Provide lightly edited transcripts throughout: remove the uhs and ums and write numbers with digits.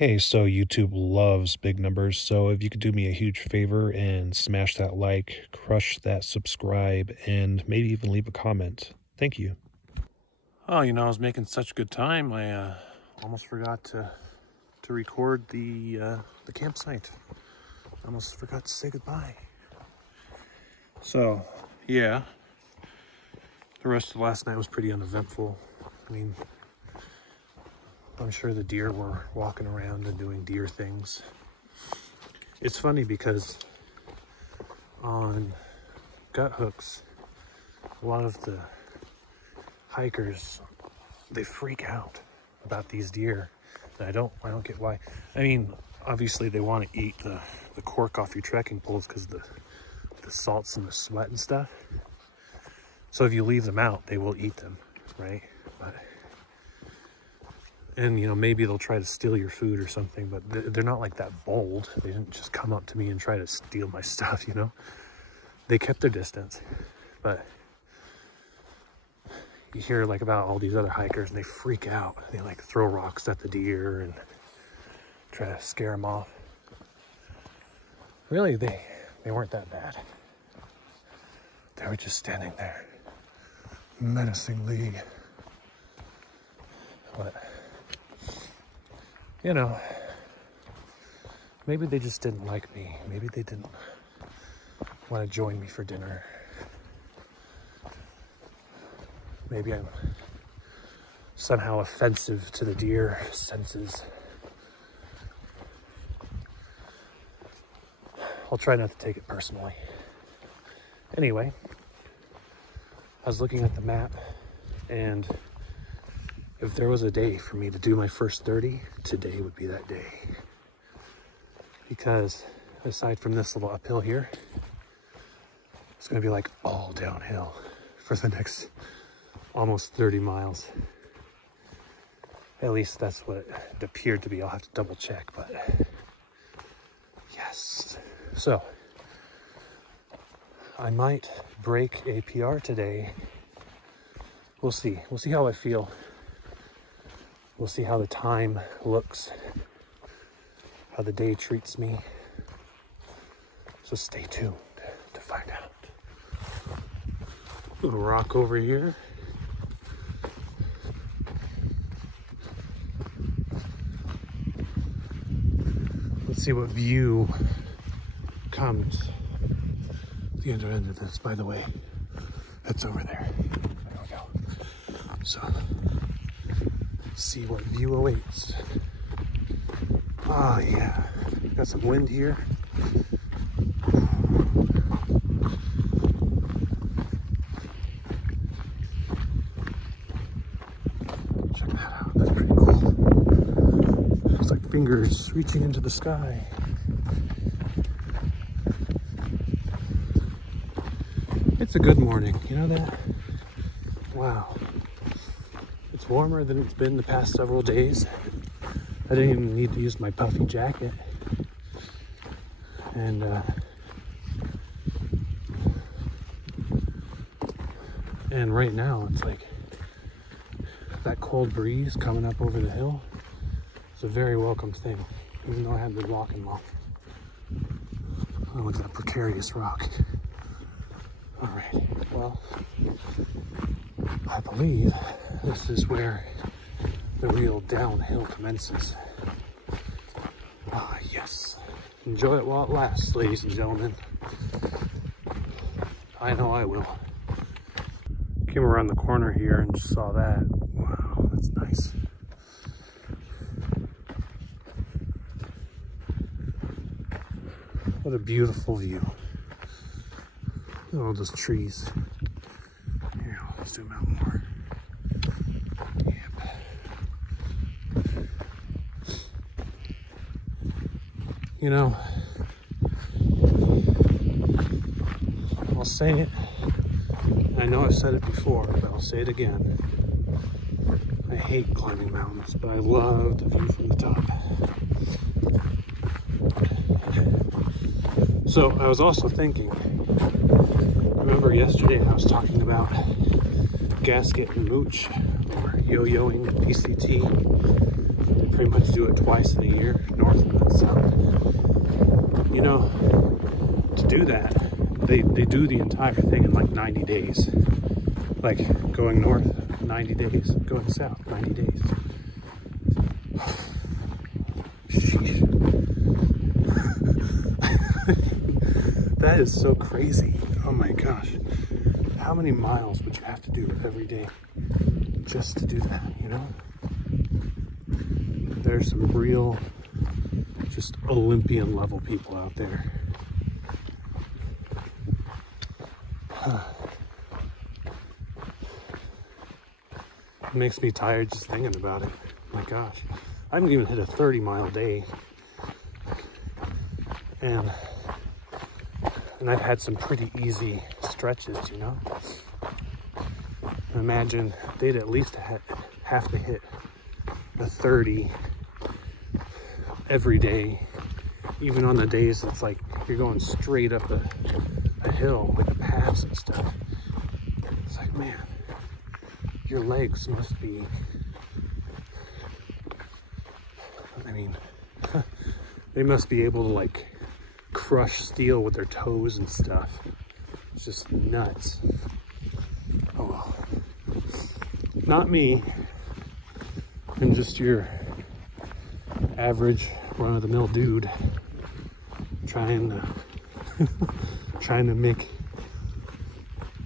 Hey, so YouTube loves big numbers, so if you could do me a huge favor and smash that like, crush that subscribe, and maybe even leave a comment. Thank you. Oh, you know, I was making such good time, I almost forgot to record the campsite. I almost forgot to say goodbye. So, yeah, the rest of last night was pretty uneventful. I mean, I'm sure the deer were walking around and doing deer things. It's funny because on gut hooks, a lot of the hikers, they freak out about these deer. And I don't get why. I mean, obviously they want to eat the cork off your trekking poles because the salts and the sweat and stuff. So if you leave them out, they will eat them, right? And, you know, maybe they'll try to steal your food or something, but they're not like that bold. They didn't just come up to me and try to steal my stuff, you know? They kept their distance. But you hear, like, about all these other hikers, and they freak out. They, like, throw rocks at the deer and try to scare them off. Really, they weren't that bad. They were just standing there, menacingly. But, you know, maybe they just didn't like me. Maybe they didn't want to join me for dinner. Maybe I'm somehow offensive to the deer senses. I'll try not to take it personally. Anyway, I was looking at the map, and if there was a day for me to do my first 30, today would be that day. Because aside from this little uphill here, it's gonna be like all downhill for the next almost 30 miles. At least that's what it appeared to be. I'll have to double check, but yes. So, I might break a PR today. We'll see. We'll see how I feel. We'll see how the time looks, how the day treats me. So stay tuned to find out. Little rock over here. Let's see what view comes at the other end of this. By the way, it's over there. There we go. So, see what view awaits. Ah, yeah. Got some wind here. Check that out. That's pretty cool. It's like fingers reaching into the sky. It's a good morning. You know that? Wow. It's warmer than it's been the past several days. I didn't even need to use my puffy jacket. And right now it's like that cold breeze coming up over the hill. It's a very welcome thing, even though I have been walking long. Oh, look at that precarious rock. All right, well, I believe this is where the real downhill commences. Ah, yes. Enjoy it while it lasts, ladies and gentlemen. I know I will. Came around the corner here and just saw that. Wow, that's nice. What a beautiful view. Look at all those trees. Here, I'll zoom out more. You know, I'll say it, I know I've said it before, but I'll say it again. I hate climbing mountains, but I love the view from the top. So I was also thinking, remember yesterday I was talking about gasket and mooch, or yo-yoing PCT, pretty much do it twice in a year, north and south. You know, to do that, they do the entire thing in like 90 days. Like going north, 90 days, going south, 90 days. Sheesh. That is so crazy. Oh my gosh. How many miles would you have to do every day just to do that, you know? There's some real, just Olympian level people out there. It makes me tired just thinking about it. My gosh. I haven't even hit a 30-mile day. And I've had some pretty easy stretches, you know? Imagine they'd at least have to hit a 30 every day, even on the days it's like you're going straight up a hill with a pass and stuff. It's like, man, your legs must be, I mean, they must be able to like crush steel with their toes and stuff. It's just nuts. Oh well. Not me. I'm just your average run-of-the-mill dude trying to make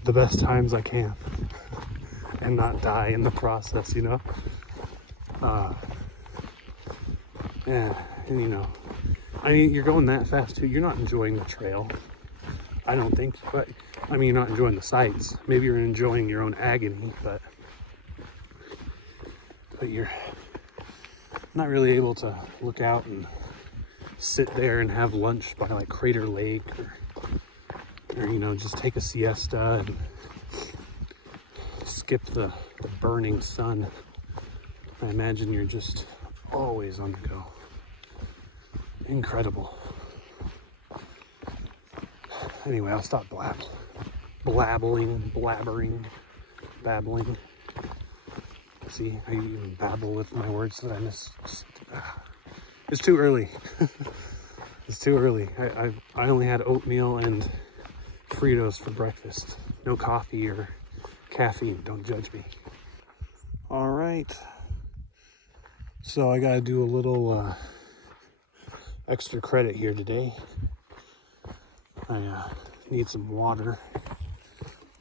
the best times I can and not die in the process, you know? And you know, I mean, you're going that fast too. You're not enjoying the trail, I don't think. But I mean, you're not enjoying the sights. Maybe you're enjoying your own agony, but you're not really able to look out and sit there and have lunch by like Crater Lake or you know, just take a siesta and skip the burning sun. I imagine you're just always on the go. Incredible. Anyway, I'll stop blabbering. See, I even babble with my words that I miss. It's too early. It's too early. I only had oatmeal and Fritos for breakfast. No coffee or caffeine. Don't judge me. All right. So I gotta do a little extra credit here today. I need some water.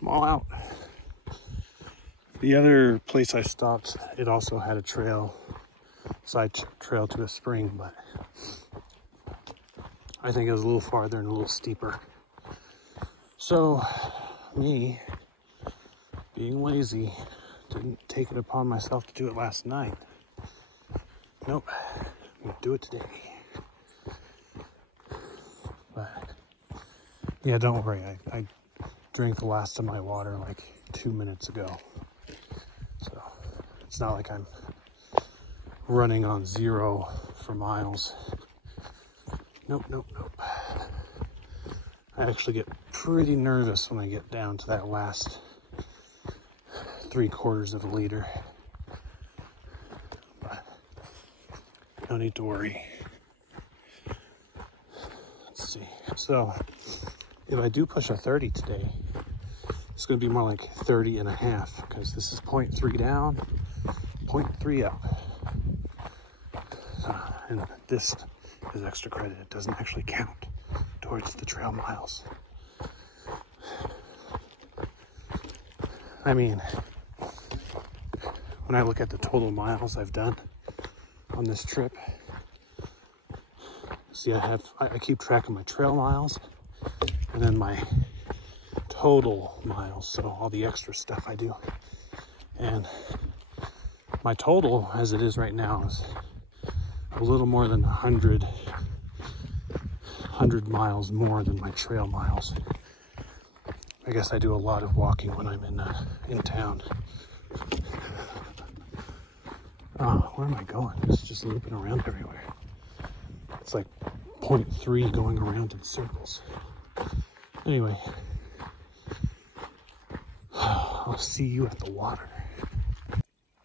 I'm all out. The other place I stopped, it also had a trail, side trail to a spring, but I think it was a little farther and a little steeper. So me, being lazy, didn't take it upon myself to do it last night. Nope, I'm gonna do it today. But yeah, don't worry, I drank the last of my water like 2 minutes ago. So it's not like I'm running on zero for miles. Nope. I actually get pretty nervous when I get down to that last 3/4 of a liter. But no need to worry. Let's see. So if I do push a 30 today, it's going to be more like 30 and a half, because this is 0.3 down, 0.3 up. And this is extra credit. It doesn't actually count towards the trail miles. I mean, when I look at the total miles I've done on this trip, see, I keep track of my trail miles and then my total miles, so all the extra stuff I do. And my total, as it is right now, is a little more than 100 miles more than my trail miles. I guess I do a lot of walking when I'm in town. Where am I going? It's just looping around everywhere. It's like 0.3 going around in circles. Anyway, I'll see you at the water.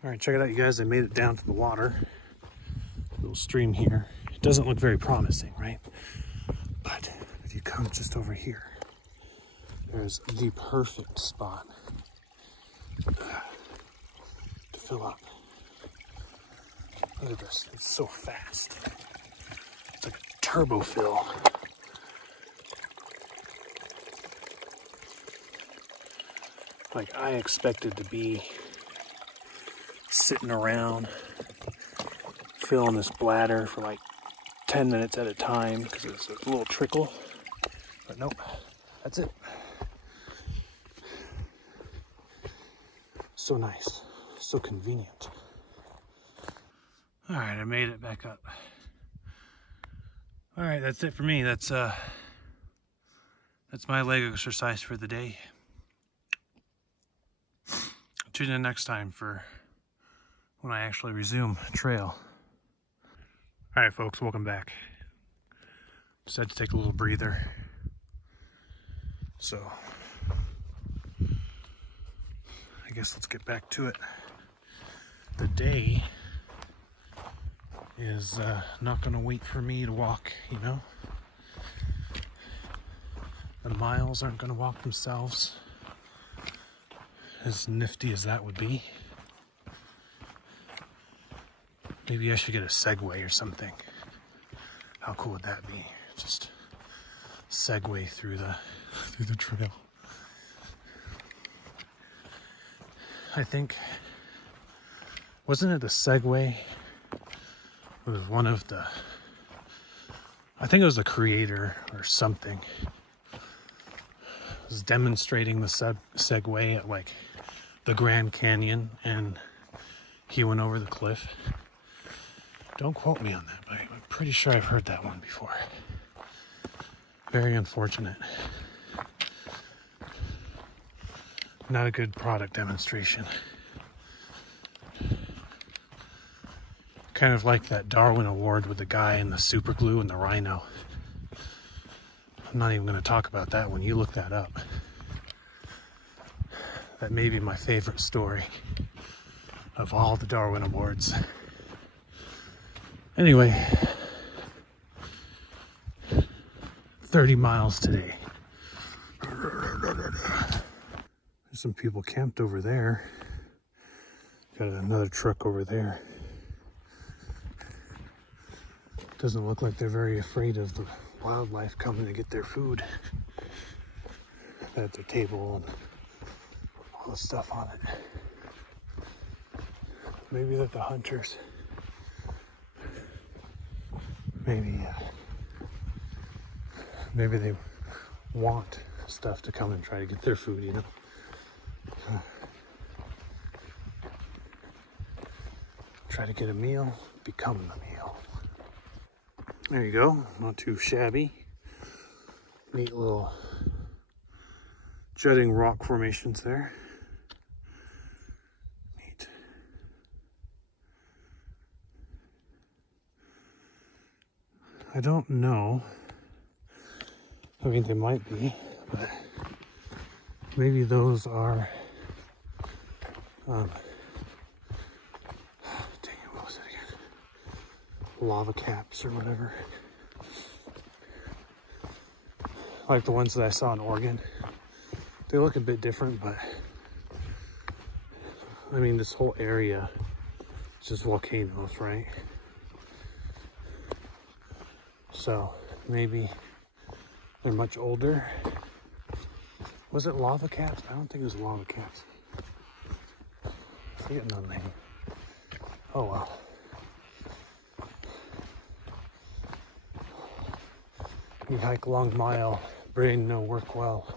All right, check it out, you guys. I made it down to the water. little stream here. It doesn't look very promising, right? But if you come just over here, there's the perfect spot to fill up. Look at this, it's so fast. It's like a turbo fill. Like I expected to be sitting around filling this bladder for like 10 minutes at a time because it's a little trickle, but nope, that's it. So nice, so convenient. All right, I made it back up. All right, that's it for me. That's my leg exercise for the day. Tune in next time for when I actually resume trail. All right, folks, welcome back. Just had to take a little breather. So, I guess let's get back to it. The day is not gonna wait for me to walk, you know? The miles aren't gonna walk themselves, as nifty as that would be. Maybe I should get a Segway or something. How cool would that be? Just Segway through the trail. I think, wasn't it the Segway? It was one of the, I think it was the creator or something. Was demonstrating the Segway at like the Grand Canyon, and he went over the cliff. Don't quote me on that, but I'm pretty sure I've heard that one before. Very unfortunate. Not a good product demonstration. Kind of like that Darwin Award with the guy and the super glue and the rhino. I'm not even going to talk about that one. You look that up. That may be my favorite story of all the Darwin Awards. Anyway, 30 miles today. There's some people camped over there. Got another truck over there. Doesn't look like they're very afraid of the wildlife coming to get their food. At their table and all the stuff on it. Maybe they're the hunters. Maybe they want stuff to come and try to get their food, you know? Try to get a meal, become the meal. There you go, not too shabby. Neat little jutting rock formations there. Neat. I don't know. I mean, they might be, but maybe those are, dang it, what was it again? Lava caps or whatever. Like the ones that I saw in Oregon. They look a bit different, but I mean, this whole area is just volcanoes, right? So maybe they're much older. Was it lava caps? I don't think it was lava caps. Forgetting the name. Oh well. You hike a long mile, brain no work well.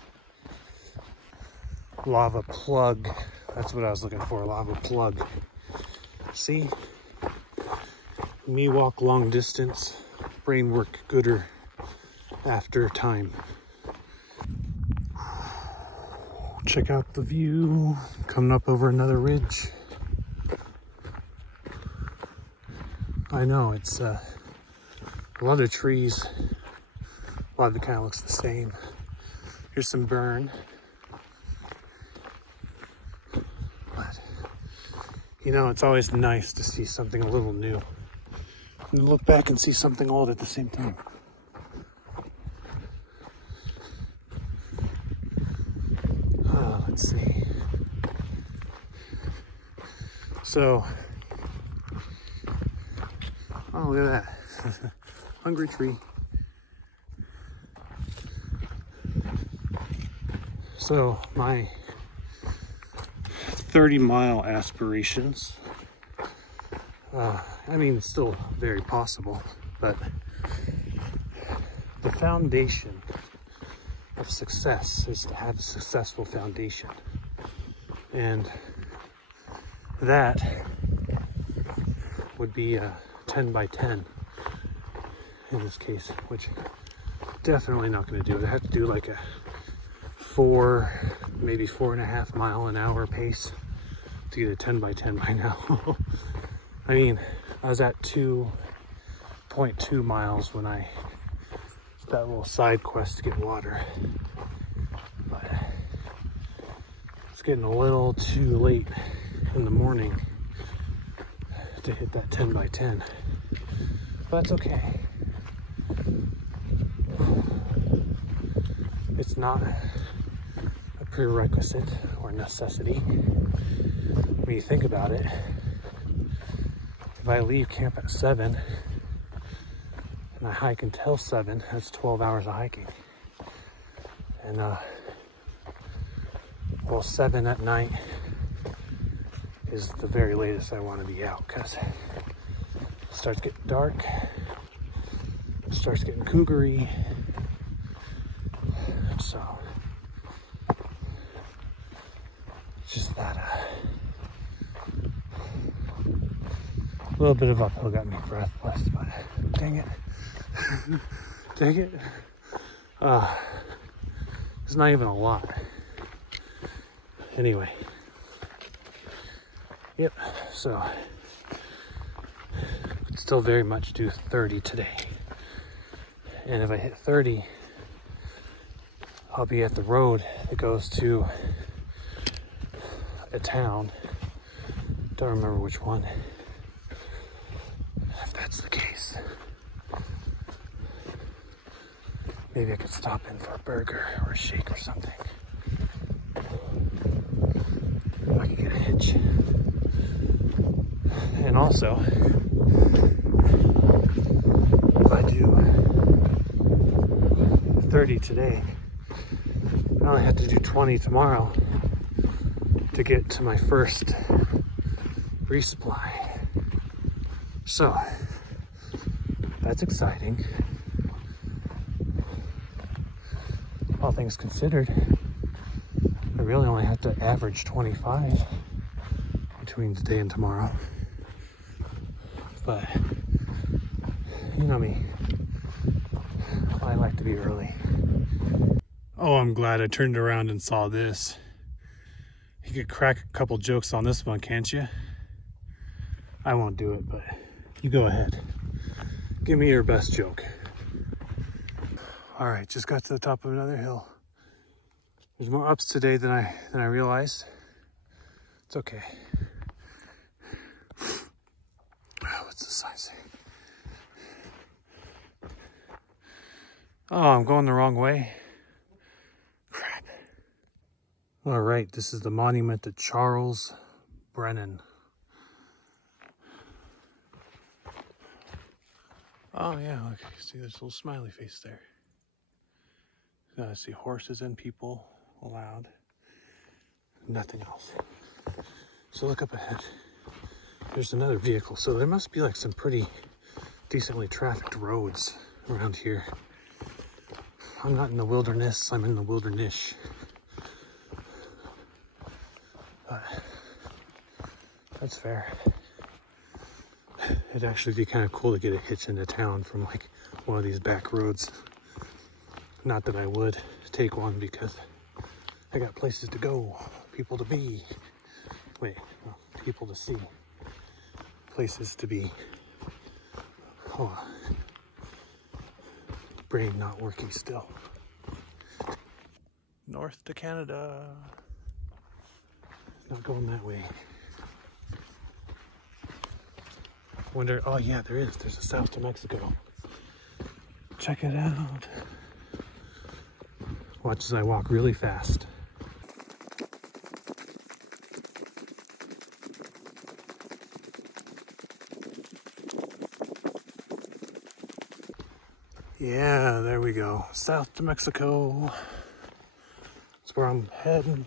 Lava plug. That's what I was looking for, lava plug. See? Me walk long distance, brain work gooder after time. Check out the view, coming up over another ridge. I know, it's a lot of trees. A lot of it kind of looks the same. Here's some burn. But, you know, it's always nice to see something a little new. and look back and see something old at the same time. Let's see. So, oh, look at that. Hungry tree. So, my 30-mile aspirations, I mean, it's still very possible, but the foundation of success is to have a successful foundation. And that would be a 10 by 10 in this case, which definitely not going to do it. I have to do like a 4, maybe 4.5 mile an hour pace to get a 10 by 10 by now. I mean, I was at 2.2 miles when I did that little side quest to get water, but it's getting a little too late in the morning to hit that 10 by 10, but that's okay. It's not a prerequisite or necessity. When you think about it, if I leave camp at 7 and I hike until 7, that's 12 hours of hiking. And well, 7 at night is the very latest I want to be out, because it starts getting dark, it starts getting cougary. So it's just that a little bit of uphill got me breathless, but dang it. Dang it. It's not even a lot. Anyway. Yep, so could still very much do 30 today. And if I hit 30, I'll be at the road that goes to a town. Don't remember which one. If that's the case, maybe I could stop in for a burger or a shake or something. If I could get a hitch. And also, if I do 30 today, I only have to do 20 tomorrow to get to my first resupply. So, that's exciting. All things considered, I really only have to average 25 between today and tomorrow. But, you know me, I like to be early. Oh, I'm glad I turned around and saw this. You could crack a couple jokes on this one, can't you? I won't do it, but you go ahead. Give me your best joke. All right, just got to the top of another hill. There's more ups today than I realized. It's okay. What's the sign say? Oh, I'm going the wrong way. Crap. All right, this is the monument to Charles Brennan. Oh yeah, look, see there's a little smiley face there. I see horses and people allowed. Nothing else. So look up ahead. There's another vehicle. So there must be like some pretty decently trafficked roads around here. I'm not in the wilderness, I'm in the wilderness. But that's fair. It'd actually be kind of cool to get a hitch into town from like one of these back roads. Not that I would take one because I got places to go, people to be. Wait, no, people to see. Places to be. Oh, brain not working still. North to Canada. Not going that way. Wonder, oh yeah, there is. There's a South to Mexico. Check it out. Watch as I walk really fast. Yeah, there we go. South to Mexico. That's where I'm heading.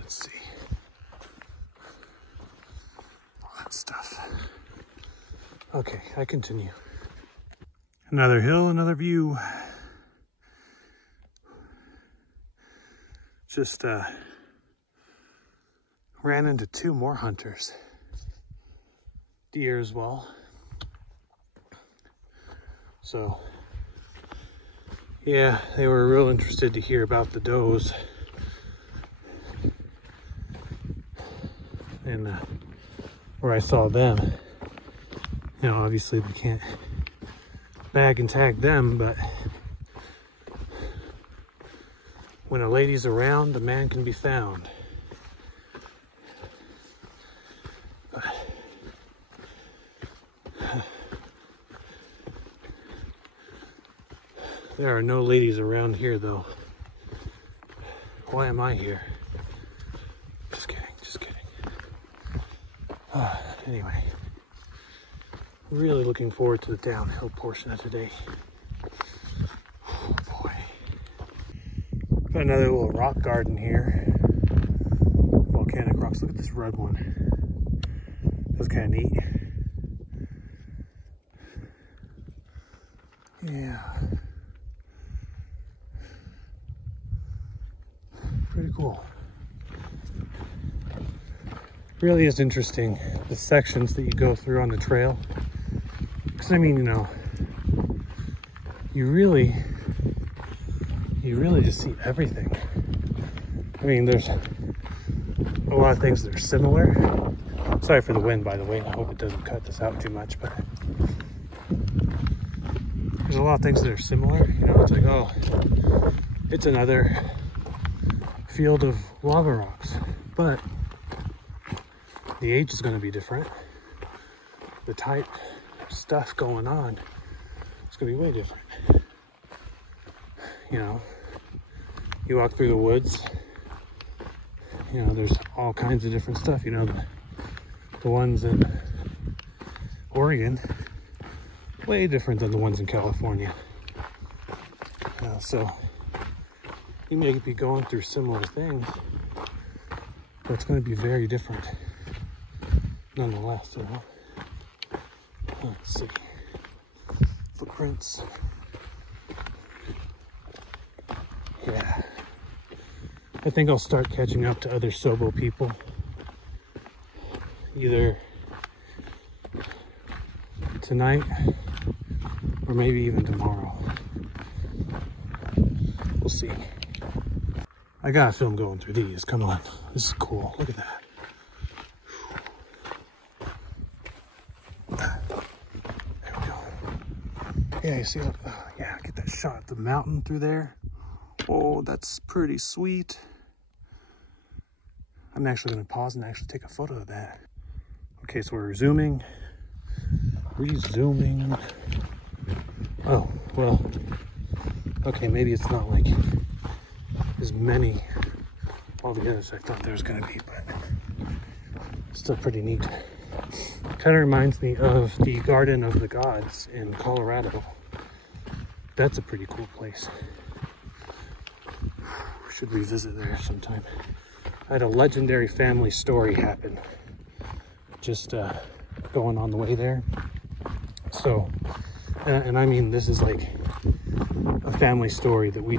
Let's see. All that stuff. Okay, I continue. Another hill, another view. Just ran into two more hunters. Deer as well. So, yeah, they were real interested to hear about the does. And where I saw them, you know, obviously we can't bag and tag them, but when a lady's around, a man can be found. But there are no ladies around here, though. Why am I here? Just kidding, just kidding. Anyway, really looking forward to the downhill portion of today. Oh boy. Got another little rock garden here. Volcanic rocks. Look at this red one. That's kind of neat. Yeah. Pretty cool. Really is interesting, the sections that you go through on the trail. Because I mean, you know, you really just see everything. I mean, there's a lot of things that are similar. Sorry for the wind, by the way. I hope it doesn't cut this out too much, but there's a lot of things that are similar. You know, it's like, oh, it's another field of lava rocks, but the age is going to be different. The type of stuff going on is going to be way different. You know, you walk through the woods, you know, there's all kinds of different stuff. You know, the ones in Oregon, way different than the ones in California. So you may be going through similar things, but it's going to be very different nonetheless, you know. Let's see. Footprints. Yeah. I think I'll start catching up to other Sobo people. Either tonight or maybe even tomorrow. We'll see. I gotta film going through these. Come on. This is cool. Look at that. There we go. Yeah, you see, look. Oh, yeah, get that shot of the mountain through there. Oh, that's pretty sweet. I'm actually gonna pause and actually take a photo of that. Okay, so we're zooming. Resuming. Oh, well. Okay, maybe it's not like as many altogether as I thought there was gonna be, but still pretty neat. Kind of reminds me of the Garden of the Gods in Colorado. That's a pretty cool place. Should revisit there sometime. I had a legendary family story happen just going on the way there. So, and I mean, this is like a family story that we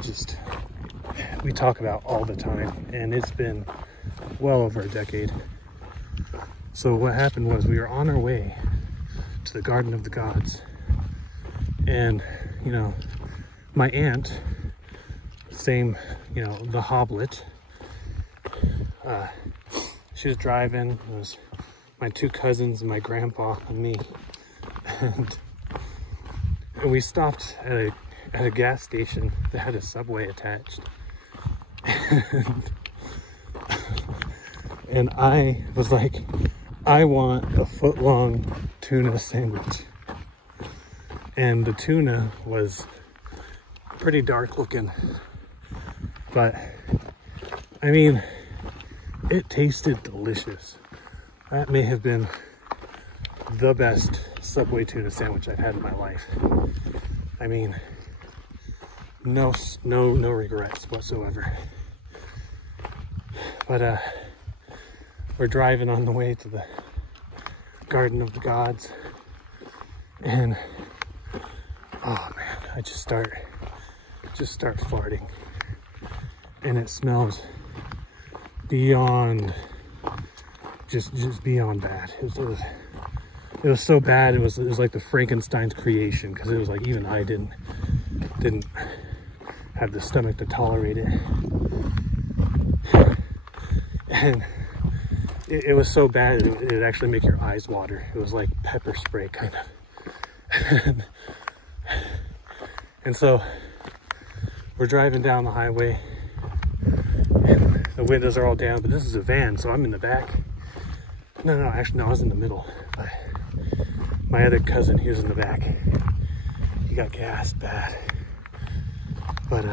talk about all the time, and it's been well over a decade. So what happened was we were on our way to the Garden of the Gods, and you know, my aunt, same, you know, the Hoblet, she was driving. It was my two cousins and my grandpa and me, and we stopped at a gas station that had a Subway attached, And I was like, I want a foot-long tuna sandwich. And the tuna was pretty dark looking, but I mean, it tasted delicious. That may have been the best Subway tuna sandwich I've had in my life. I mean, no regrets whatsoever. But we're driving on the way to the Garden of the Gods, and oh man, I just start farting, and it smells beyond just beyond bad. It was so bad. It was like the Frankenstein's creation, because it was like even I didn't have the stomach to tolerate it. And it was so bad it would actually make your eyes water. It was like pepper spray kind of. And so we're driving down the highway and the windows are all down, but this is a van, so I'm in the back. No, actually no, I was in the middle. But my other cousin, he was in the back. He got gassed bad. But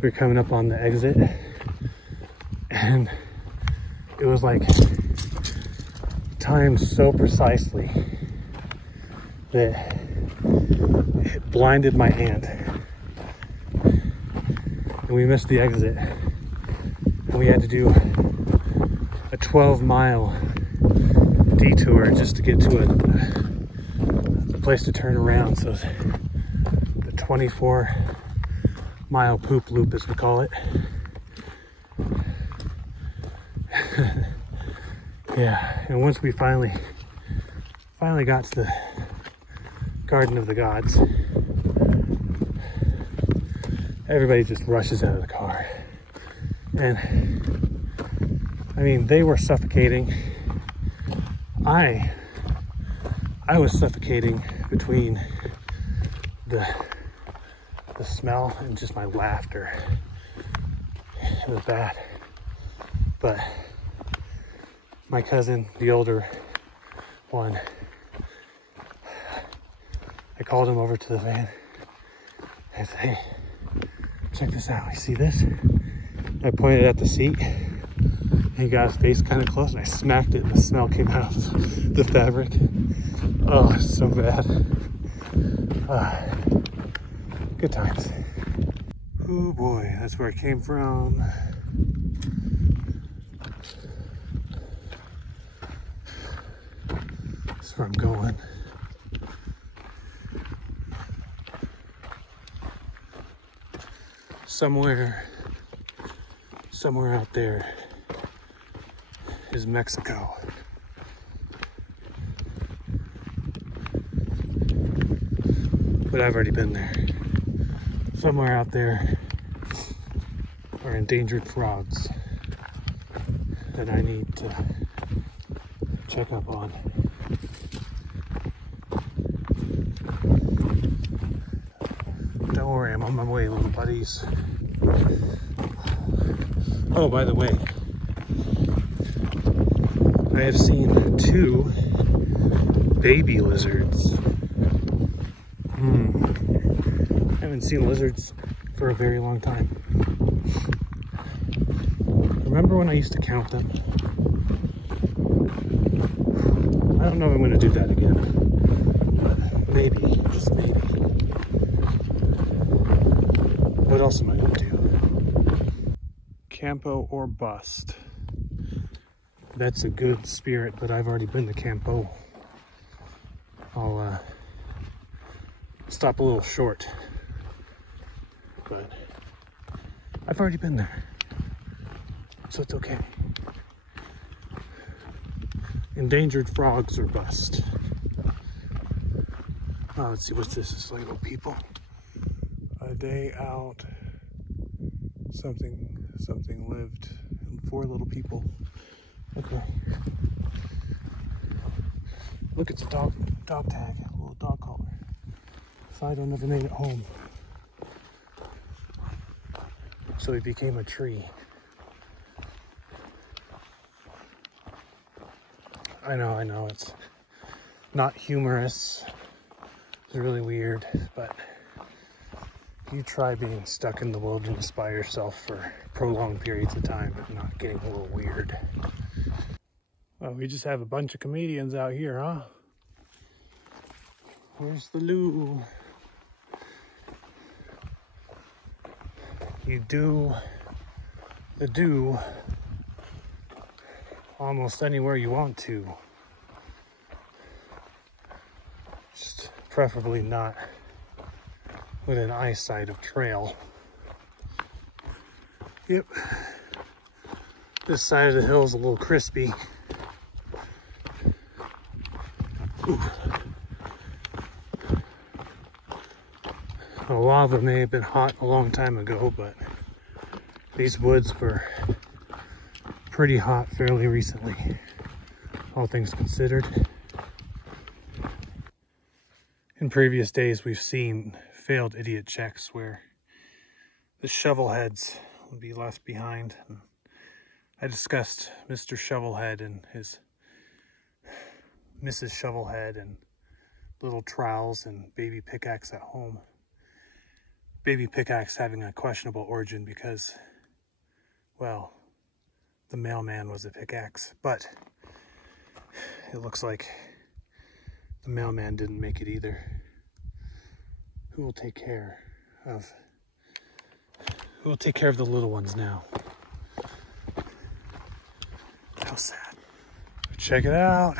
we were coming up on the exit, and it was like timed so precisely that it blinded my aunt, and we missed the exit, and we had to do a 12-mile detour just to get to a place to turn around. So the 24-mile poop loop, as we call it. Yeah, and once we finally got to the Garden of the Gods, everybody just rushes out of the car. And I mean, they were suffocating. I was suffocating between the smell and just my laughter. It was bad. But my cousin, the older one, I called him over to the van. I said, hey, check this out. You see this? I pointed at the seat. He got his face kind of close, and I smacked it, and the smell came out of the fabric. Oh, it's so bad. Good times. Oh boy, that's where I came from. That's where I'm going. Somewhere out there is Mexico. But I've already been there. Somewhere out there are endangered frogs that I need to check up on. Don't worry, I'm on my way, little buddies. Oh, by the way, I have seen 2 baby lizards. I haven't seen lizards for a very long time. Remember when I used to count them? I don't know if I'm going to do that again, but maybe, just maybe. What else am I going to do? Campo or bust. That's a good spirit, but I've already been to Campo. I'll stop a little short, but I've already been there, so it's okay. Endangered frogs or bust. Oh, let's see, what's this? It's like little people. A day out. Something lived. And 4 little people. Okay. Look, it's a dog tag, a little dog collar. Fido never made it home. So he became a tree. I know, it's not humorous. It's really weird, but you try being stuck in the wilderness by yourself for prolonged periods of time and not getting a little weird. Well, we just have a bunch of comedians out here, huh? Where's the loo? You do the do almost anywhere you want to. Just preferably not within eyesight of trail. Yep. This side of the hill is a little crispy. Ooh. The lava may have been hot a long time ago, but these woods were pretty hot fairly recently, all things considered. In previous days, we've seen failed idiot checks where the shovel heads would be left behind. I discussed Mr. Shovelhead and his Mrs. Shovelhead and little trowels and baby pickaxe at home. Baby pickaxe having a questionable origin because, well, the mailman was a pickaxe, but it looks like the mailman didn't make it either. Who will take care of the little ones now? How sad. Check it out.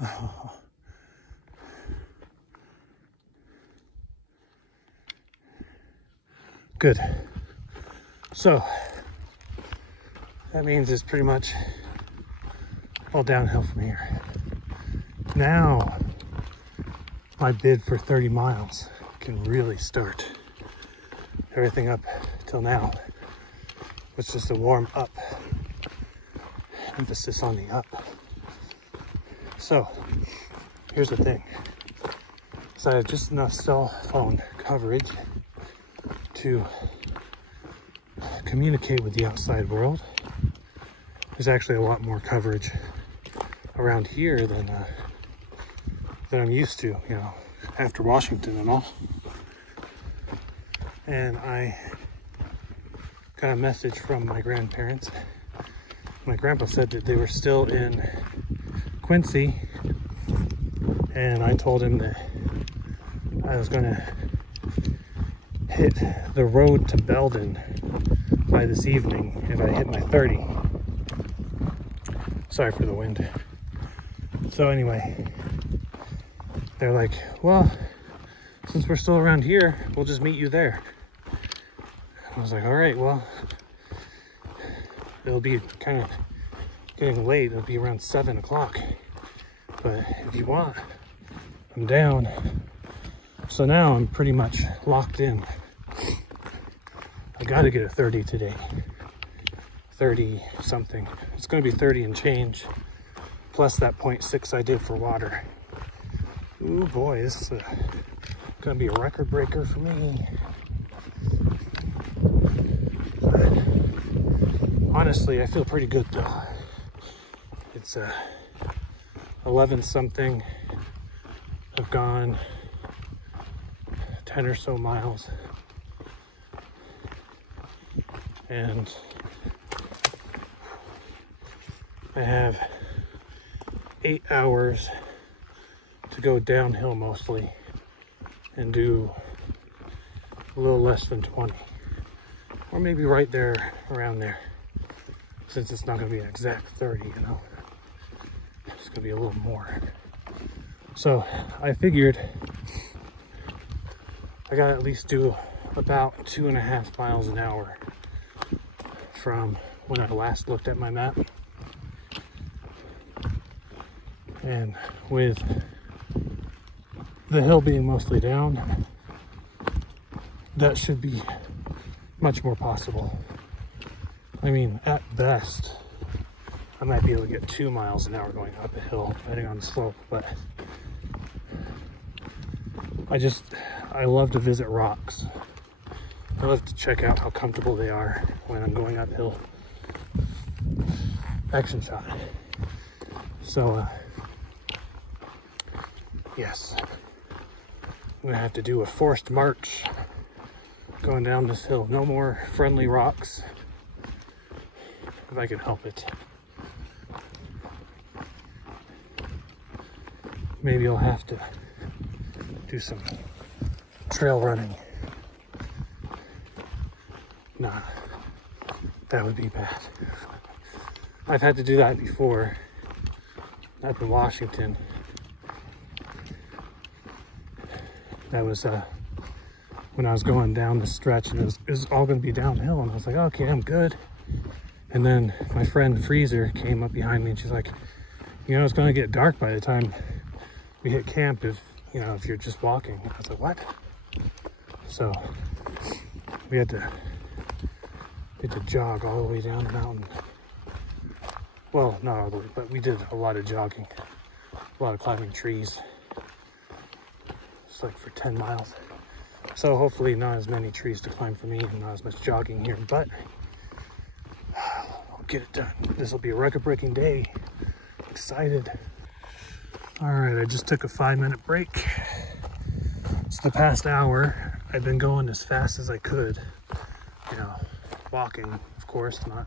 Oh. Good. So that means it's pretty much all downhill from here. Now my bid for 30 miles can really start. Everything up till now was just a warm up, emphasis on the up. So here's the thing. So I have just enough cell phone coverage to communicate with the outside world. There's actually a lot more coverage around here than I'm used to, you know, after Washington and all. And I got a message from my grandparents. My grandpa said that they were still in Quincy, and I told him that I was gonna hit the road to Belden by this evening if I hit my 30. Sorry for the wind. So anyway, they're like, well, since we're still around here, we'll just meet you there. I was like, all right, well, it'll be kind of getting late. It'll be around 7 o'clock. But if you want, I'm down. So now I'm pretty much locked in. I gotta get a 30 today. 30 something. It's gonna be 30 and change, plus that 0.6 I did for water. Ooh boy, this is gonna be a record breaker for me. But honestly, I feel pretty good though. It's 11 something. I've gone 10 or so miles. And I have 8 hours to go downhill mostly and do a little less than 20, or maybe right there, around there, since it's not going to be an exact 30, you know. It's going to be a little more. So I figured I got to at least do about 2.5 miles an hour from when I last looked at my map. And with the hill being mostly down, that should be much more possible. I mean, at best, I might be able to get 2 miles an hour going up a hill, depending on the slope, but I love to visit rocks. I love to check out how comfortable they are when I'm going uphill. Action shot. So, yes, I'm gonna have to do a forced march going down this hill. No more friendly rocks, if I can help it. Maybe I'll have to do some trail running. Nah, that would be bad. I've had to do that before up in Washington. That was when I was going down the stretch, and it was all going to be downhill, and I was like, okay, I'm good. And then my friend Freezer came up behind me, and she's like, you know, it's going to get dark by the time we hit camp if you're just walking. I was like, what? So we had to jog all the way down the mountain. Well, not all the way, but we did a lot of jogging, a lot of climbing trees. It's like for 10 miles. So hopefully not as many trees to climb for me and not as much jogging here, but I'll get it done. This will be a record-breaking day. Excited. All right, I just took a 5-minute break. It's the past hour. I've been going as fast as I could. You know, walking, of course, not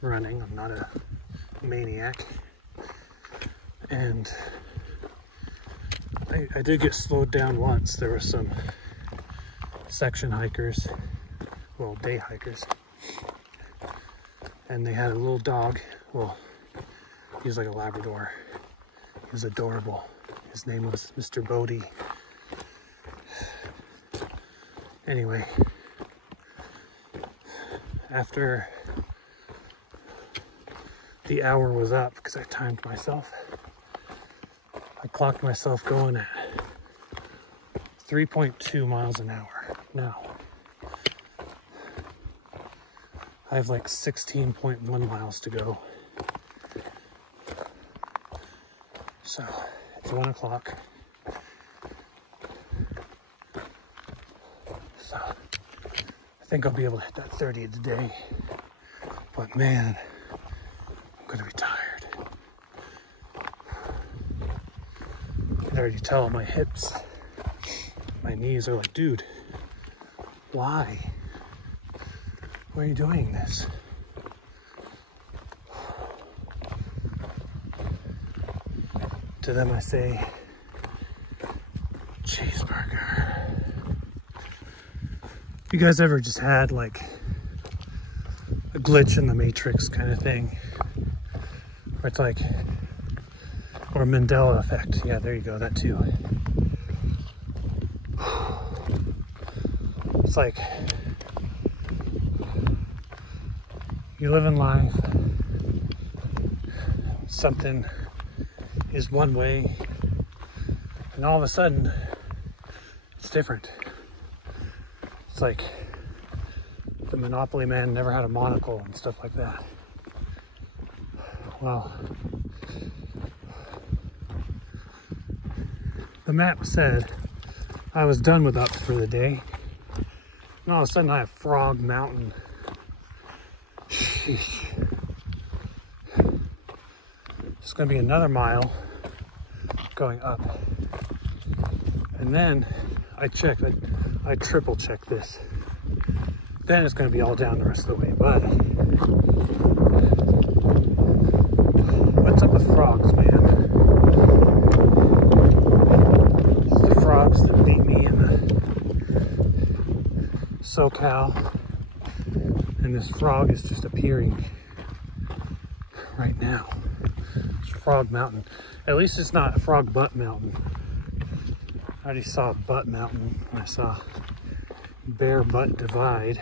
running. I'm not a maniac. And I did get slowed down once. There were some section hikers, well, day hikers, and they had a little dog. Well, he was like a Labrador. He was adorable. His name was Mr. Bodie. Anyway, after the hour was up, because I timed myself, I clocked myself going at 3.2 miles an hour. Now, I have like 16.1 miles to go. So, it's 1 o'clock. So, I think I'll be able to hit that 30 today. But man, I'm gonna be tired. I can already tell my hips, my knees are like, dude, why? Why are you doing this? To them I say, cheeseburger. You guys ever just had like a glitch in the Matrix kind of thing? Where it's like, or Mandela effect. Yeah, there you go, that too. It's like, you live in life, something is one way, and all of a sudden, it's different. It's like the Monopoly man never had a monocle and stuff like that. Well, the map said I was done with ups for the day, and all of a sudden I have Frog Mountain. Sheesh. It's gonna be another mile going up. And then I triple check this. Then it's gonna be all down the rest of the way. But what's up with frogs, man? It's the frogs that beat me in the SoCal. And this frog is just appearing right now. It's Frog Mountain. At least it's not Frog Butt Mountain. I already saw Butt Mountain when I saw Bear Butt Divide.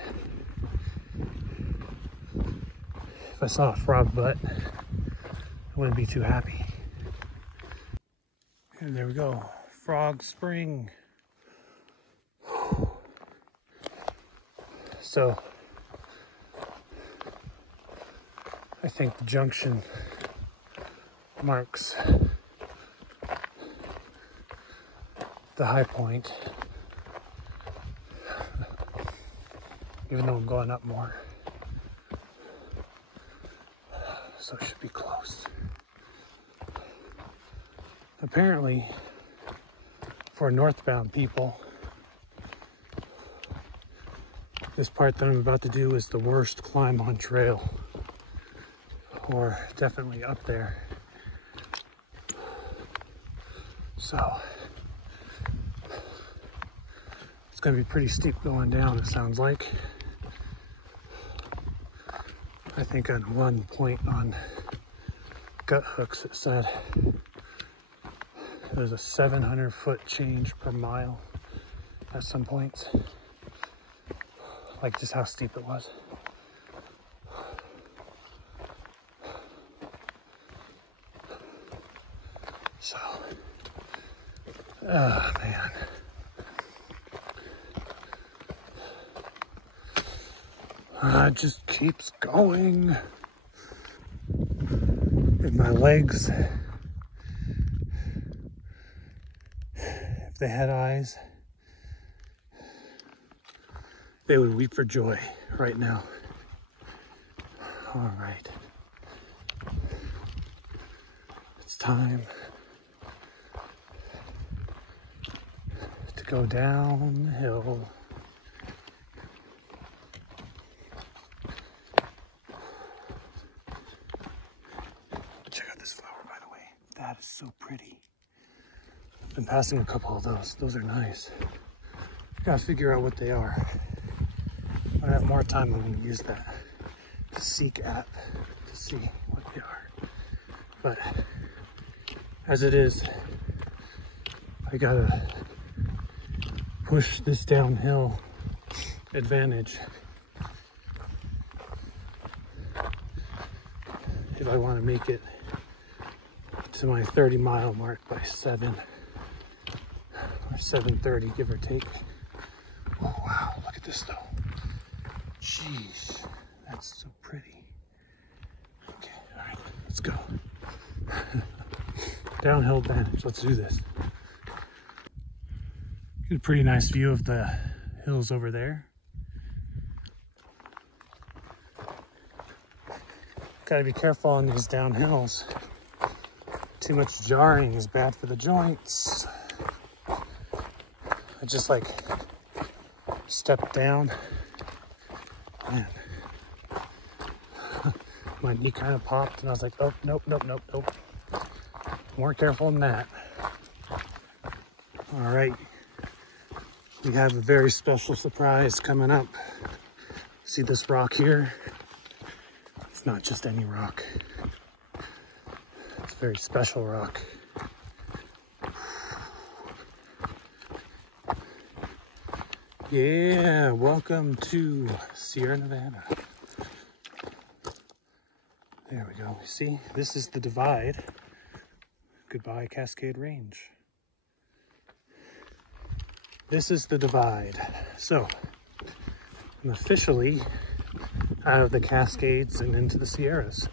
If I saw a frog butt, I wouldn't be too happy. And there we go. Frog Spring. So, I think the junction marks the high point. even though I'm going up more. So it should be close. Apparently, for northbound people, this part that I'm about to do is the worst climb on trail, or definitely up there. So it's gonna be pretty steep going down, it sounds like. I think at one point on gut hooks it said there's a 700-foot change per mile at some points. Like just how steep it was. So, oh man. It just keeps going. If my legs, if they had eyes, they would weep for joy right now. All right. It's time to go downhill. Check out this flower, by the way. That is so pretty. I've been passing a couple of those. Those are nice. Gotta figure out what they are. When I have more time, I'm going to use that Seek app to see what they are. But as it is, I gotta push this downhill advantage if I want to make it to my 30-mile mark by 7 or 7:30, give or take. Oh wow, look at this though. Jeez, that's so pretty. Okay, all right, let's go. Downhill advantage, let's do this. Get a pretty nice view of the hills over there. Gotta be careful on these downhills. Too much jarring is bad for the joints. I just like stepped down and my knee kind of popped and I was like, oh, nope. More careful than that. All right, we have a very special surprise coming up. See this rock here? It's not just any rock. It's a very special rock. Yeah, welcome to Sierra Nevada. There we go. See, this is the divide. Goodbye, Cascade Range. This is the divide. So, I'm officially out of the Cascades and into the Sierras.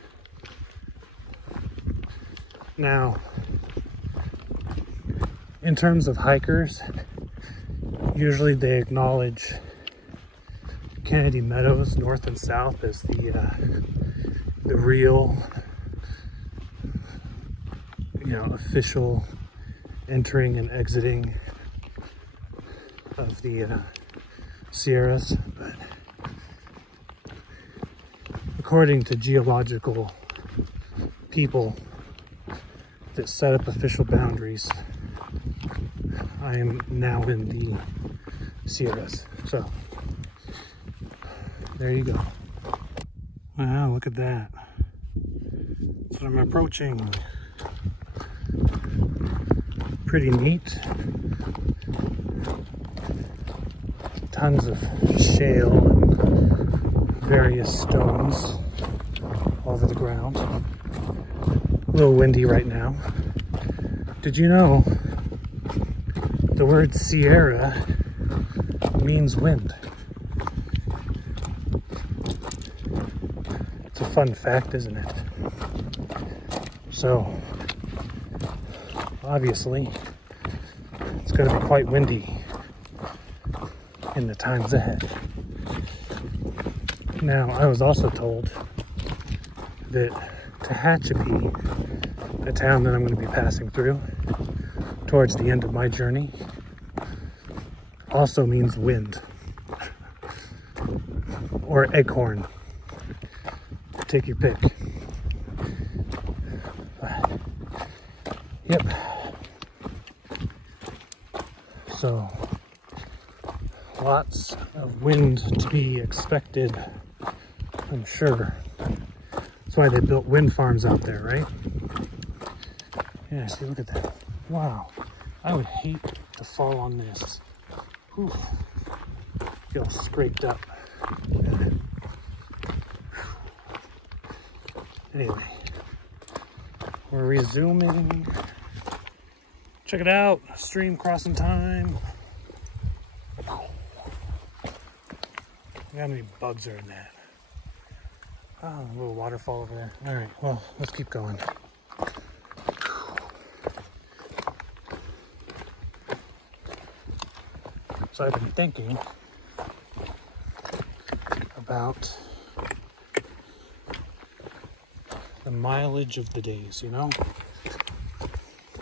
Now, in terms of hikers, usually they acknowledge Kennedy Meadows, north and south, as the real, official entering and exiting of the Sierras. But according to geological people that set up official boundaries, I am now in the Sierras. So there you go. Wow, look at that. That's what I'm approaching. Pretty neat. Tons of shale and various stones all over the ground. A little windy right now. Did you know the word Sierra means wind? It's a fun fact, isn't it? So, obviously, it's going to be quite windy in the times ahead. Now, I was also told that Tehachapi, the town that I'm going to be passing through towards the end of my journey, also means wind or Eghorn. Take your pick. Yep. So, lots of wind to be expected, I'm sure. That's why they built wind farms out there, right? Yeah, see, look at that. Wow. I would hate to fall on this. Whew. Feel scraped up. Anyway, we're resuming. Check it out, stream crossing time. How many bugs are in that? Oh, a little waterfall over there. All right, well, let's keep going. So I've been thinking about the mileage of the days, you know?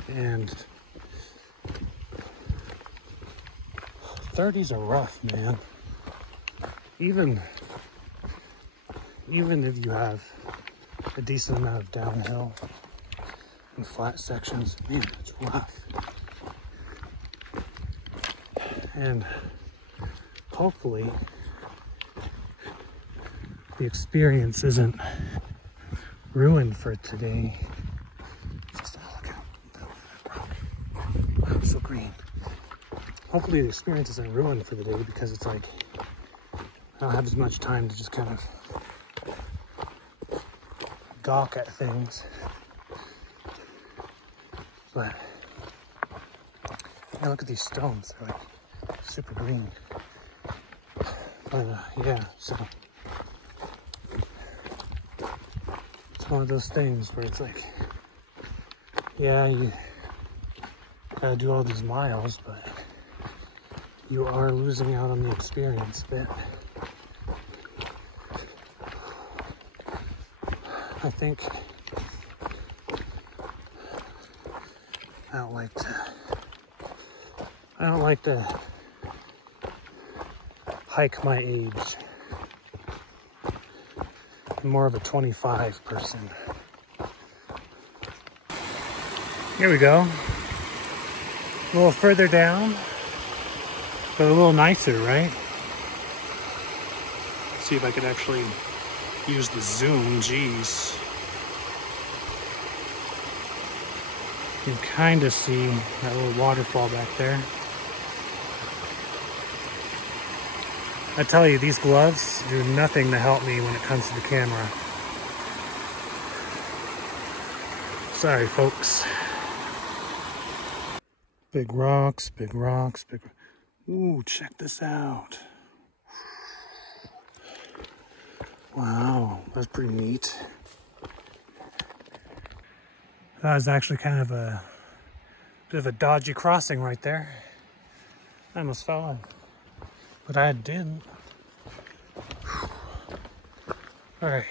And 30s are rough, man. Even if you have a decent amount of downhill and flat sections, man, it's rough. And hopefully the experience isn't ruined for today. Just look out. Wow, it's so green. Hopefully the experience isn't ruined for the day, because it's like I don't have as much time to just kind of gawk at things. But yeah, look at these stones. They're like super green. But yeah, so it's one of those things where it's like, yeah, you gotta do all these miles, but you are losing out on the experience a bit. I think I don't like to hike my age. I'm more of a 25 person. Here we go. A little further down, but a little nicer, right? See if I could actually use the zoom. Geez. You can kind of see that little waterfall back there. I tell you, these gloves do nothing to help me when it comes to the camera. Sorry, folks. Big rocks, big rocks, big... Ooh, check this out. Wow, that's pretty neat. That was actually kind of a bit of a dodgy crossing right there. I almost fell in, but I didn't. All right,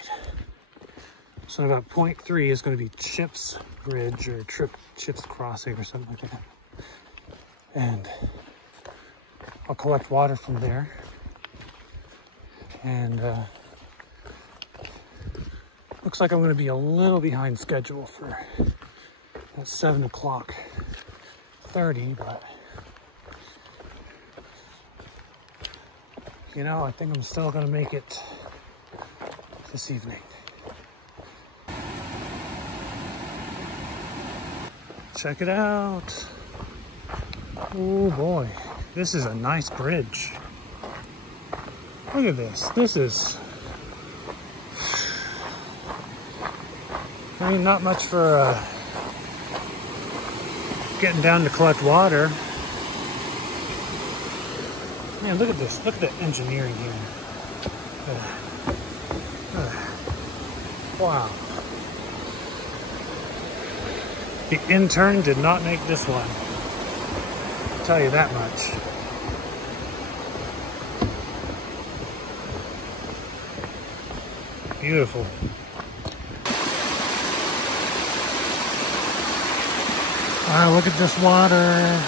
so about point 3 is going to be Chips Bridge or Chips Crossing or something like that. And I'll collect water from there. And looks like I'm going to be a little behind schedule for at 7:30, but you know, I think I'm still going to make it this evening. Check it out. Oh boy, this is a nice bridge. Look at this. This is, I mean, not much for getting down to collect water. Man, look at this. Look at the engineering here. Wow. The intern did not make this one. I'll tell you that much. Beautiful. Wow, look at this water.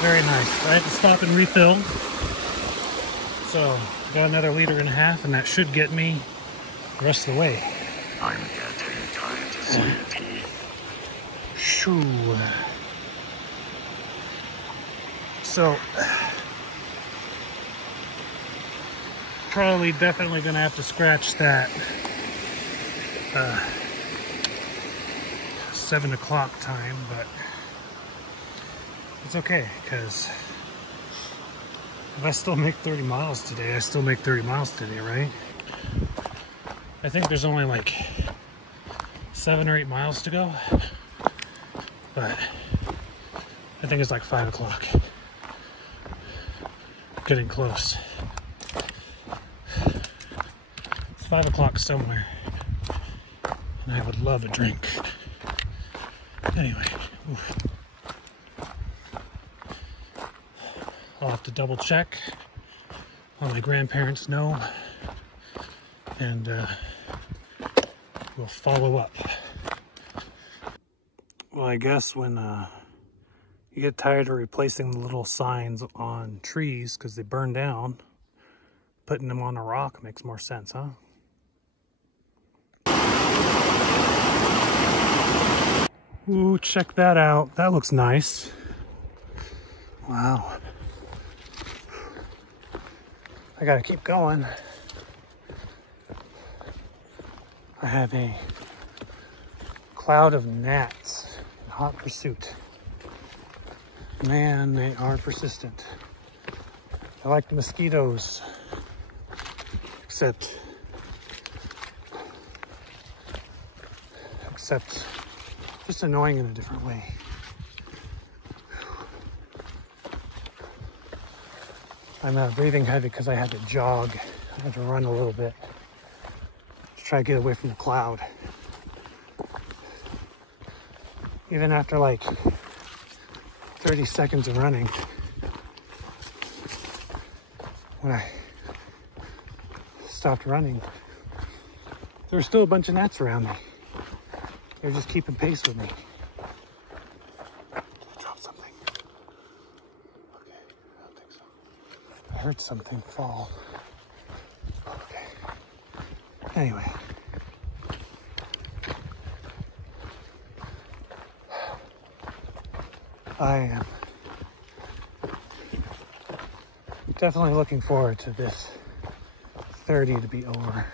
Very nice. I had to stop and refill. So, got another 1.5 liters, and that should get me the rest of the way. I'm getting kind of sleepy. Shoo. So, probably definitely gonna have to scratch that 7 o'clock time, but it's okay, because if I still make 30 miles today, I still make 30 miles today, right? I think there's only like 7 or 8 miles to go, but I think it's like 5 o'clock. Getting close. It's 5 o'clock somewhere, and I would love a drink. Anyway, oof. I'll have to double check, let my grandparents know, and we'll follow up. Well, I guess when you get tired of replacing the little signs on trees because they burn down, putting them on a rock makes more sense, huh? Ooh, check that out. That looks nice. Wow. I gotta keep going. I have a cloud of gnats in hot pursuit. Man, they are persistent. I like the mosquitoes, except just annoying in a different way. I'm breathing heavy because I had to jog. I had to run a little bit to try to get away from the cloud. Even after like 30 seconds of running, when I stopped running, there were still a bunch of gnats around me. They were just keeping pace with me. Did I drop something? Okay, I don't think so. I heard something fall. Okay. Anyway. I am definitely looking forward to this 30 to be over.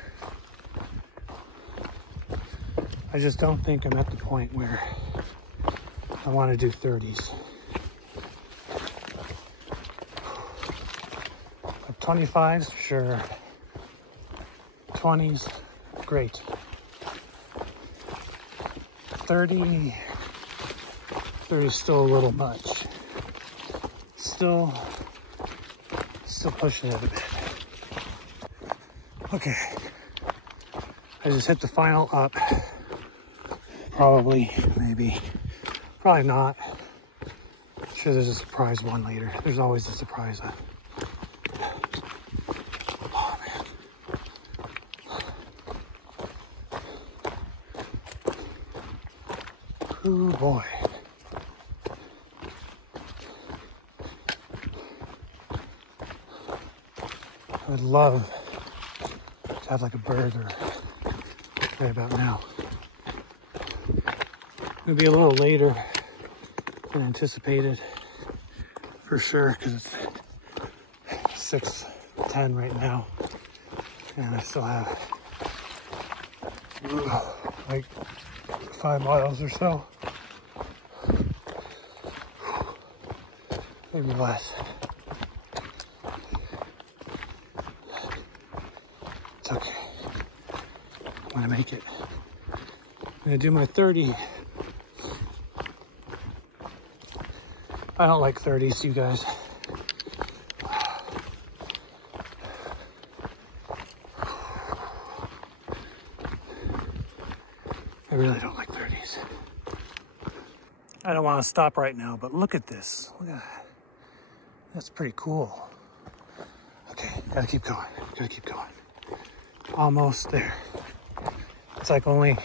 I just don't think I'm at the point where I want to do 30s. 25s, sure. 20s, great. 30 is still a little much. Still pushing it a bit. Okay. I just hit the final up. Probably, maybe. Probably not. I'm sure there's a surprise one later. There's always a surprise one. Oh, man. Oh, boy. I would love to have like a burger right about now. It'll be a little later than anticipated, for sure, because it's 6:10 right now, and I still have like 5 miles or so, maybe less. It's okay. I'm gonna make it. I'm gonna do my 30. I don't like 30s, you guys. I really don't like 30s. I don't want to stop right now, but look at this. Look at that. That's pretty cool. Okay, gotta keep going. Gotta keep going. Almost there. It's like only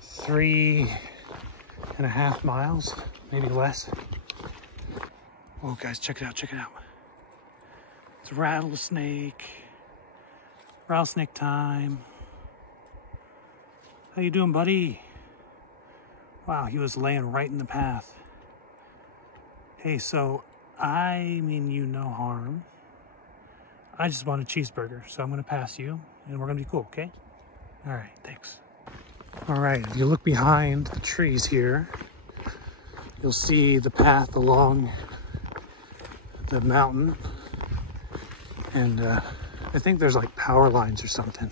3.5 miles, maybe less. Oh guys, check it out, check it out. It's rattlesnake. Rattlesnake time. How you doing, buddy? Wow, he was laying right in the path. Hey, so I mean you no harm. I just want a cheeseburger, so I'm gonna pass you and we're gonna be cool, okay? All right, thanks. All right, if you look behind the trees here, you'll see the path along the mountain. And I think there's like power lines or something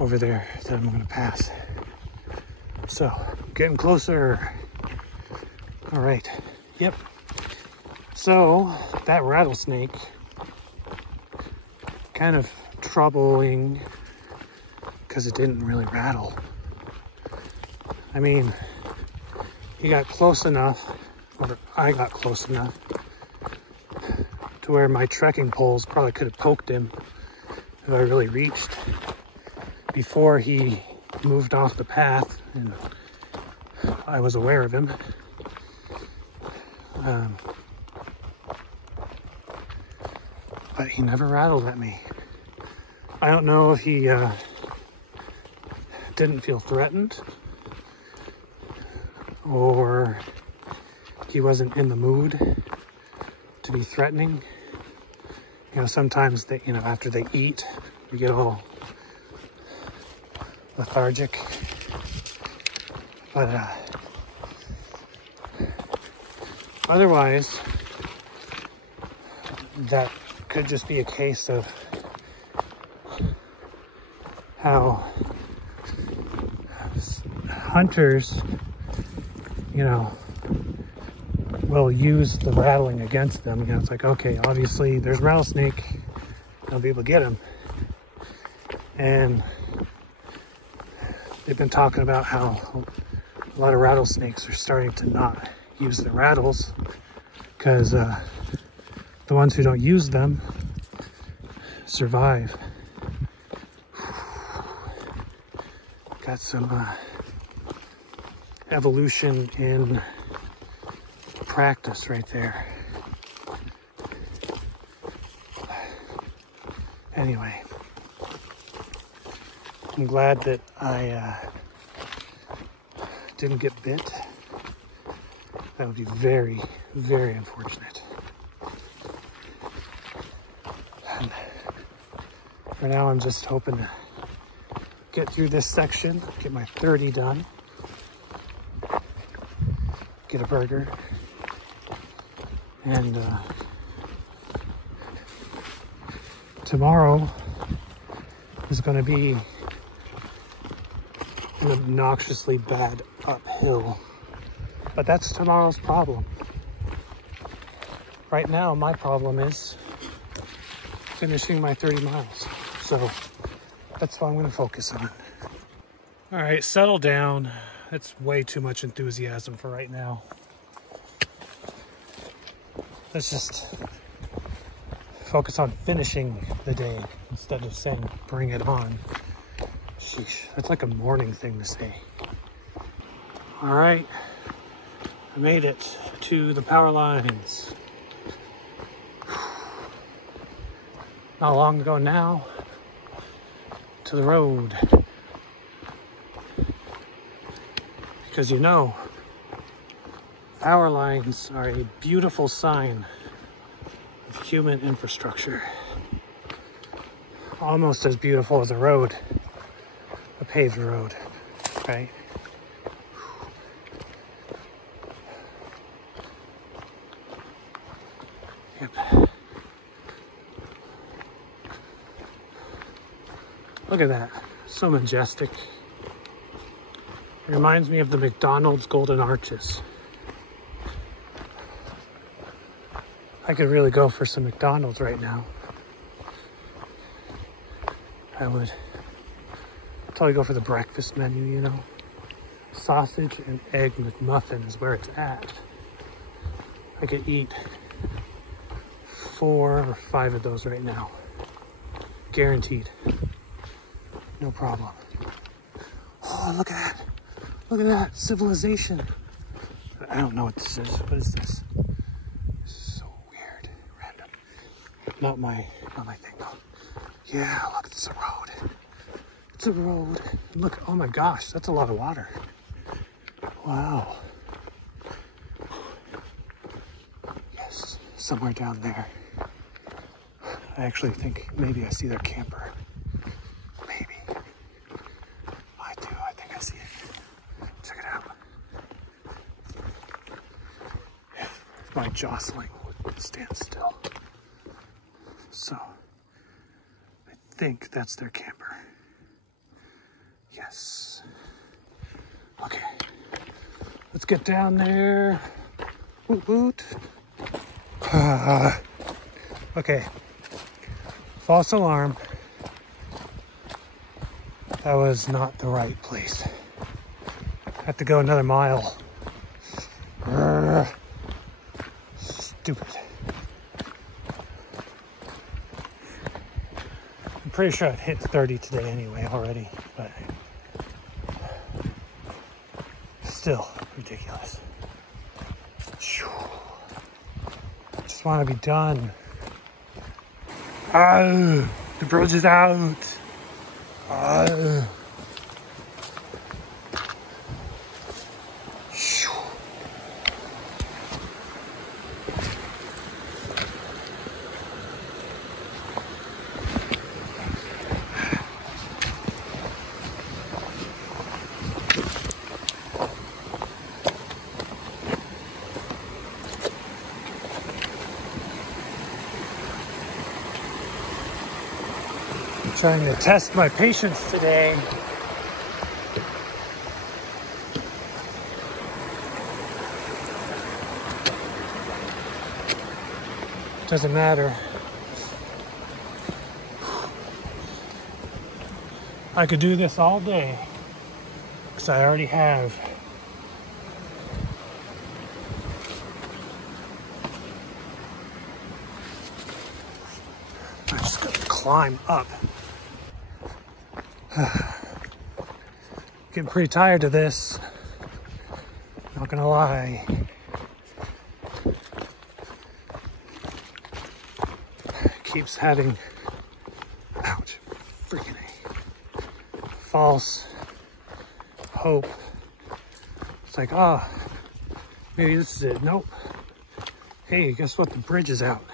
over there that I'm gonna pass. So, getting closer. All right, yep. So, that rattlesnake, kind of troubling because it didn't really rattle. I mean, he got close enough, or I got close enough, to where my trekking poles probably could have poked him if I really reached before he moved off the path and I was aware of him. But he never rattled at me. I don't know if he didn't feel threatened or he wasn't in the mood to be threatening. You know, sometimes they, you know, after they eat, we get all lethargic. But otherwise, that could just be a case of how hunters, you know, will use the rattling against them. You know, it's like, okay, obviously there's a rattlesnake, I'll be able to get him. And they've been talking about how a lot of rattlesnakes are starting to not use the rattles because the ones who don't use them survive. Got some evolution in practice right there. Anyway, I'm glad that I didn't get bit. That would be very, very unfortunate. And for now, I'm just hoping to get through this section, get my 30 done, get a burger, and tomorrow is going to be an obnoxiously bad uphill, but that's tomorrow's problem. Right now, my problem is finishing my 30 miles, so that's what I'm going to focus on. All right, settle down. It's way too much enthusiasm for right now. Let's just focus on finishing the day instead of saying bring it on. Sheesh, that's like a morning thing to say. All right, I made it to the power lines. Not long ago now, to the road. Because you know, power lines are a beautiful sign of human infrastructure. Almost as beautiful as a road, a paved road, right? Yep. Look at that, so majestic. It reminds me of the McDonald's Golden Arches. I could really go for some McDonald's right now. I would probably go for the breakfast menu, you know. Sausage and egg McMuffin is where it's at. I could eat 4 or 5 of those right now. Guaranteed. No problem. Oh, look at that. Look at that. Civilization. I don't know what this is. What is this? This is so weird. Random. Not my thing though. Yeah, look, it's a road. It's a road. Look, oh my gosh, that's a lot of water. Wow. Yes, somewhere down there. I actually think maybe I see their camper. Maybe. I do, I think I see it. Check it out. If my jostling would stand still. So, I think that's their camper. Yes. Okay. Let's get down there. Woot woot. Okay. False alarm. That was not the right place. I have to go another mile. Stupid. I'm pretty sure I've hit 30 today anyway already, but still ridiculous. Just want to be done. Oh, the bridge is out. Oh. Trying to test my patience today. Doesn't matter. I could do this all day because I already have. I just gotta climb up. Getting pretty tired of this, not gonna lie. Keeps having, ouch, freaking A, false hope. It's like, oh, maybe this is it. Nope. Hey, guess what? The bridge is out.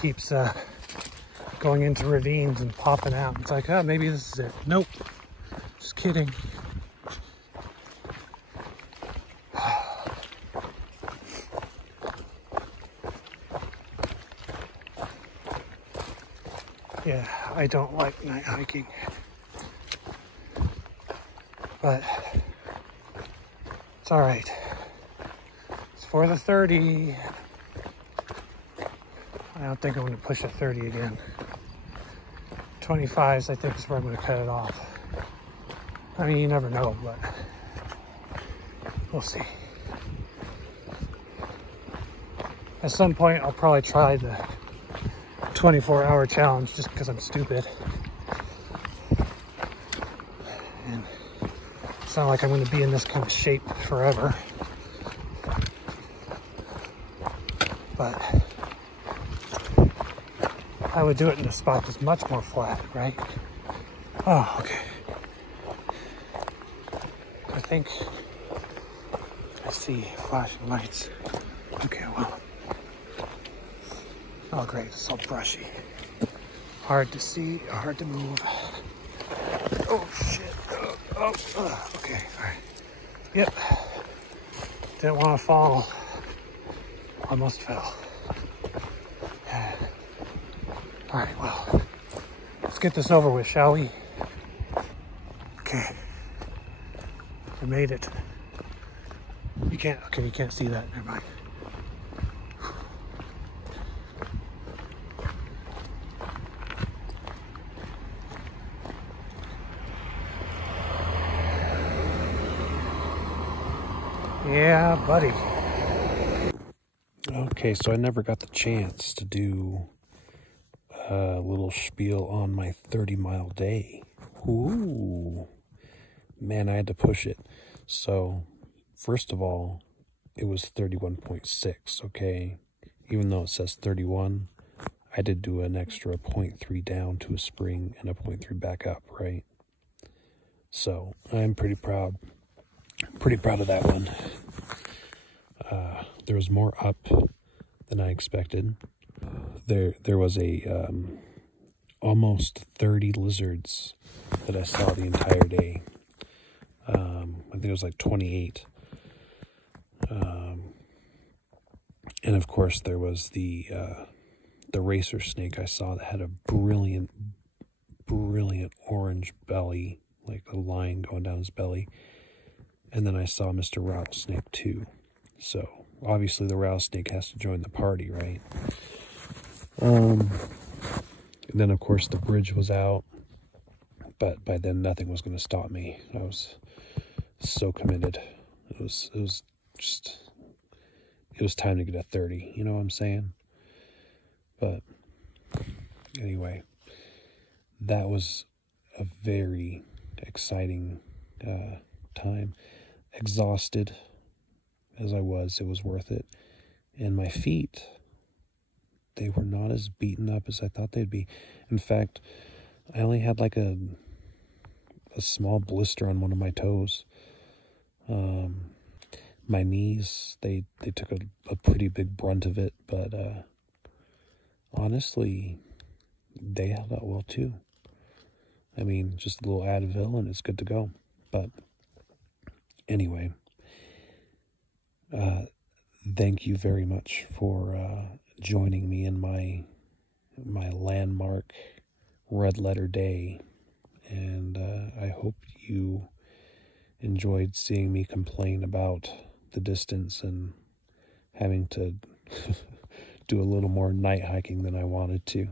Keeps going into ravines and popping out. It's like, oh, maybe this is it. Nope. Just kidding. Yeah, I don't like night hiking. But it's all right. It's for the 30. I don't think I'm going to push a 30 again. 25s, I think, is where I'm going to cut it off. I mean, you never know, but we'll see. At some point, I'll probably try the 24-hour challenge just because I'm stupid. And it's not like I'm going to be in this kind of shape forever. But I would do it in a spot that's much more flat, right? Oh, okay. I think I see flashing lights. Okay, well. Oh, great, it's all brushy. Hard to see, hard to move. Oh, shit. Okay, all right. Yep. Didn't want to fall. Almost fell. All right, well, let's get this over with, shall we? Okay, I made it. You can't, okay, you can't see that, never mind. Yeah, buddy. Okay, so I never got the chance to do a little spiel on my 30-mile day. Ooh, man, I had to push it. So, first of all, it was 31.6, okay? Even though it says 31, I did do an extra 0.3 down to a spring and a 0.3 back up, right? So, I'm pretty proud of that one. There was more up than I expected. There was a almost 30 lizards that I saw the entire day. I think it was like 28. And of course there was the racer snake I saw that had a brilliant orange belly, like a line going down his belly. And then I saw Mr. Rattlesnake too. So obviously the rattlesnake has to join the party, right? And then of course the bridge was out, but by then nothing was going to stop me. I was so committed. It was time to get a 30, you know what I'm saying? But anyway, that was a very exciting time. Exhausted as I was, it was worth it. And my feet, they were not as beaten up as I thought they'd be. In fact, I only had like a small blister on one of my toes. My knees, they took a pretty big brunt of it, but honestly, they held out well too. I mean, just a little Advil and it's good to go. But anyway, thank you very much for joining me in my landmark red letter day, and I hope you enjoyed seeing me complain about the distance and having to do a little more night hiking than I wanted to.